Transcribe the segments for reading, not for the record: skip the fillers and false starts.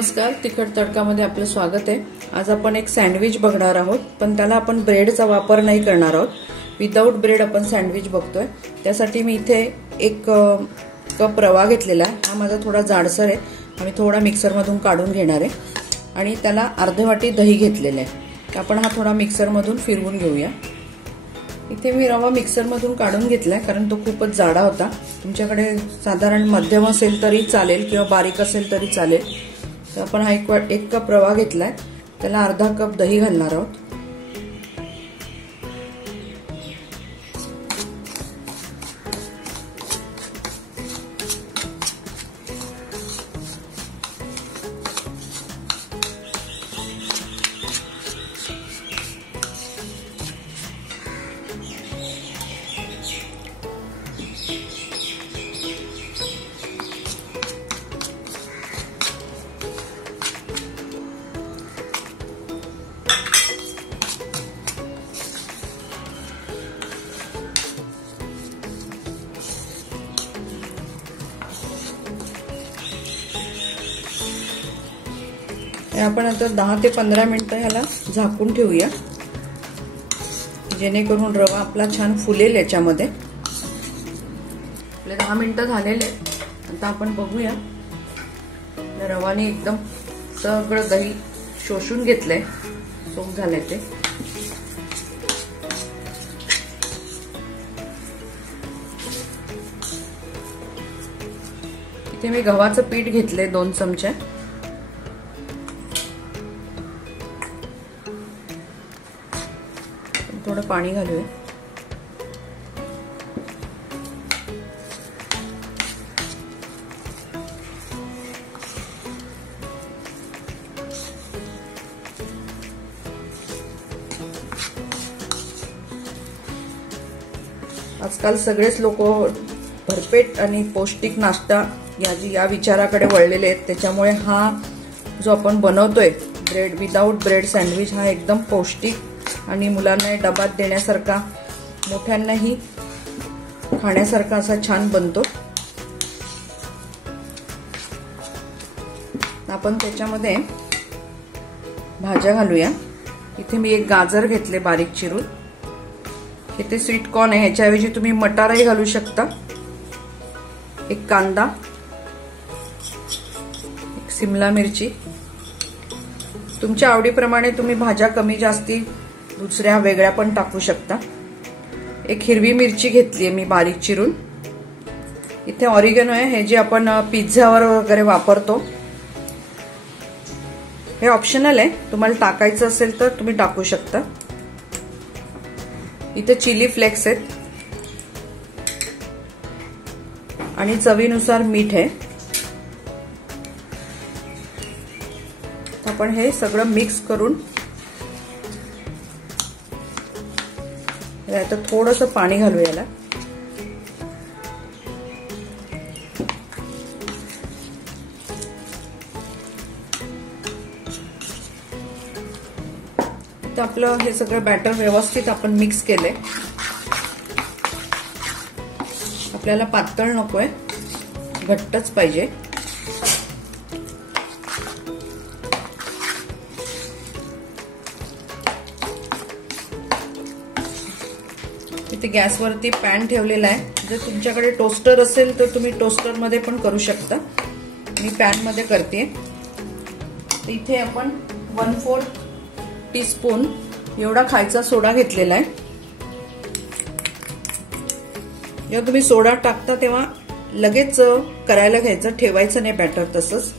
नमस्कार, तिखट तडकामध्ये आपलं स्वागत आहे। आज आपण एक सँडविच बघणार आहोत, पण त्याला आपण ब्रेडचा वापर नाही करणार आहोत। विदाउट ब्रेड आपण सँडविच बघतोय। त्यासाठी मी इथे एक कप रवा घेतलेला आहे। हा माझा थोडा जाडसर आहे आणि थोडा मिक्सर मधून काढून घेणार आहे आणि त्याला अर्धी वाटी दही घेतलेले आहे। आपण हा थोडा मिक्सर मधून फिरवून घेऊया। इथे मी रवा मिक्सर मधून काढून घेतलाय कारण तो खूपच जाडा होता। तुमच्याकडे साधारण मध्यम असेल तरी चालेल किंवा बारीक असेल तरी चालेल। तर आपण हा एक कप रवा घेतलाय, त्याला अर्धा कप दही घालणार आहोत। आपण आता 10 ते 15 मिनिटं ह्याला झाकून ठेवूया, जेणेकरून रवा आपला छान फुलेल याच्यामध्ये। आपले 10 मिनिटं झालेले। आता आपण बघूया, रवाने एकदम सगळं दही शोषून घेतलंय, सोक झालंय ते। इथे मी गव्हाचं पीठ घेतलंय 2 चमचे। थोडं पाणी घालूया। आजकाल सगळेच लोक भरपेट आणि पौष्टिक नाश्ता या विचाराकडे वळलेले आहेत। त्याच्यामुळे हा जो आपण बनवतोय ब्रेड विदाउट ब्रेड सँडविच हा एकदम पौष्टिक आणि मुलांना डब्यात देण्यासारखा, मोठ्यांनाही खाण्यासारखा असा छान बनतो। आपण त्याच्यामध्ये भाज्या घालूया। इथे मी एक गाजर घेतले बारीक चिरून। इथे स्वीट कॉर्न आहे, ह्याच्याऐवजी तुम्ही मटारही घालू शकता। एक कांदा, एक सिमला मिरची, तुमच्या आवडीप्रमाणे तुम्ही भाज्या कमी जास्ती दुसऱ्या वेगळ्या पण टाकू शकता। एक हिरवी मिरची घेतली आहे मी बारीक चिरून। इथे ऑरिगॅनो आहे, हे जे आपण पिझ्झावर वगैरे वापरतो। हे ऑप्शनल आहे, तुम्हाला टाकायचं असेल तर तुम्ही टाकू शकता। इथे चिली फ्लेक्स आहेत आणि चवीनुसार मीठ आहे। आपण हे सगळं मिक्स करून आता थोडंसं पाणी घालू याला। तर आपलं हे सगळं बॅटर व्यवस्थित आपण मिक्स केलंय। आपल्याला पातळ नकोय, घट्टच पाहिजे। इथे गॅसवरती पॅन ठेवलेला आहे। जर तुमच्याकडे टोस्टर असेल तर तुम्ही टोस्टर मध्ये पण करू शकता। मी पॅन मध्ये करते। इथे आपण 1/4 टीस्पून एवढा खायचा सोडा घेतलेला आहे। जेव्हा तुम्ही सोडा टाकता तेव्हा लगेच करायला घ्यायचं, ठेवायचं नाही बॅटर तसंच।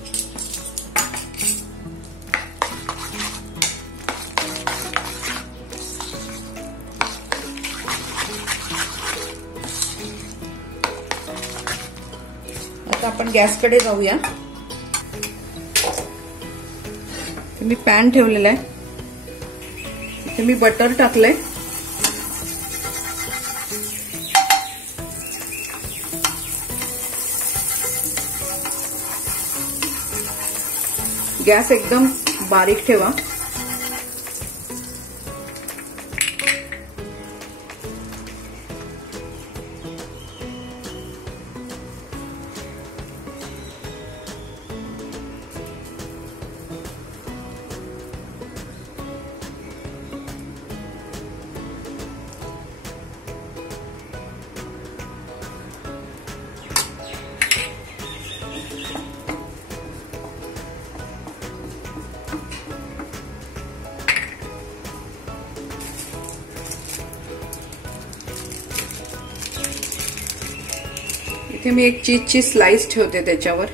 आता आपण गॅसकडे जाऊया। मी पॅन ठेवलेला आहे, इथे मी बटर टाकलंय। गॅस एकदम बारीक ठेवा। इथे मी एक चीजची स्लाइस ठेवते त्याच्यावर.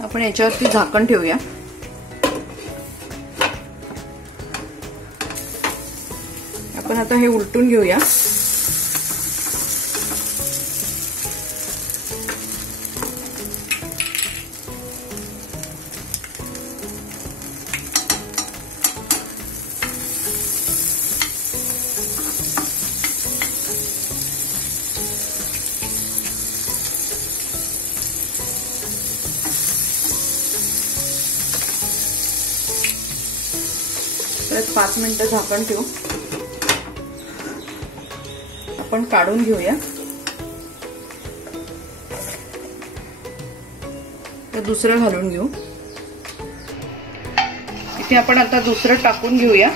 आपण याच्यावरती झाकण ठेवूया. आपण आता हे उलटून घेऊया. परत 5 मिनिटं झाकण ठेवू. आपण काढून घेऊया. तर दुसरं घालून घेऊ. इथे आपण आता दुसरं टाकून घेऊया.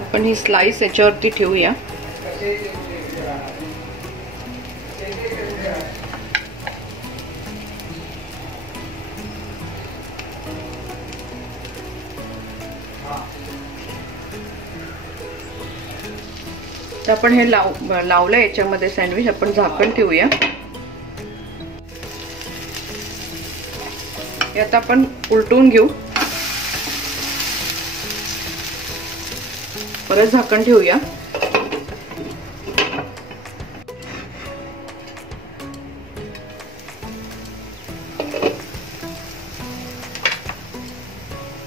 आपण ही स्लाइस याच्यावरती ठेवूया. तर आपण हे लावलं याच्यामध्ये सँडविच. आपण झाकण ठेवूया. हे आता आपण उलटून घेऊ. परत झाकण ठेवूया.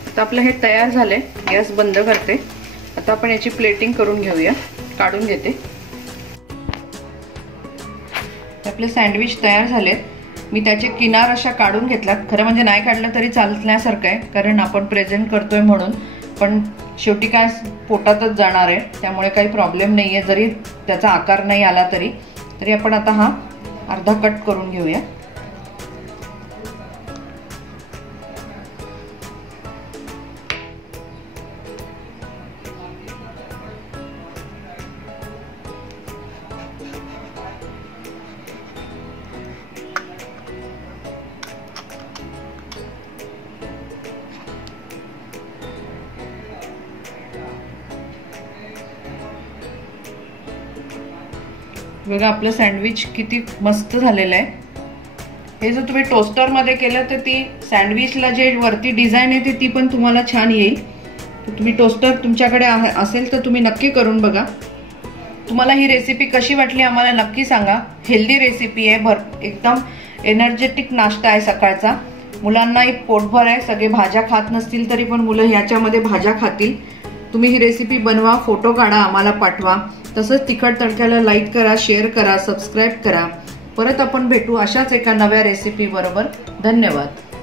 आता आपलं हे तयार झालंय. गॅस बंद करते. आता आपण याची प्लेटिंग करून घेऊया. काढून घेते. आपले सँडविच तयार झालेत. मी त्याचे किनार अशा काढून घेतल्यात. खरं म्हणजे नाही काढलं तरी चालण्यासारखं आहे, कारण आपण प्रेझेंट करतोय म्हणून. पण शेवटी काय पोटातच जाणार आहे, त्यामुळे काही प्रॉब्लेम नाहीये. जरी त्याचा आकार नाही आला तरी आपण आता हा अर्धा कट करून घेऊया. बघा आपलं सँडविच किती मस्त झालेलं आहे. हे जर तुम्ही टोस्टर मध्ये केलं तर ती सँडविचला जे वरती डिझाईन आहे ती पण तुम्हाला छान येईल. तुम्ही टोस्टर तुमच्याकडे असेल तर तुम्ही नक्की करून बघा. तुम्हाला ही रेसिपी कशी वाटली आम्हाला नक्की सांगा. हेल्दी रेसिपी आहे. एकदम एनर्जेटिक नाश्ता आहे सकाळचा. मुलांनाही पोटभर आहे. सगळे भाज्या खात नसतील तरी पण मुलं ह्याच्यामध्ये भाज्या खातील. तुम्ही ही रेसिपी बनवा, फोटो काढा, आम्हाला पाठवा. तसंच तिखट तडक्याला लाईक करा, शेअर करा, सबस्क्राईब करा. परत आपण भेटू अशाच एका नव्या रेसिपी बरोबर. धन्यवाद.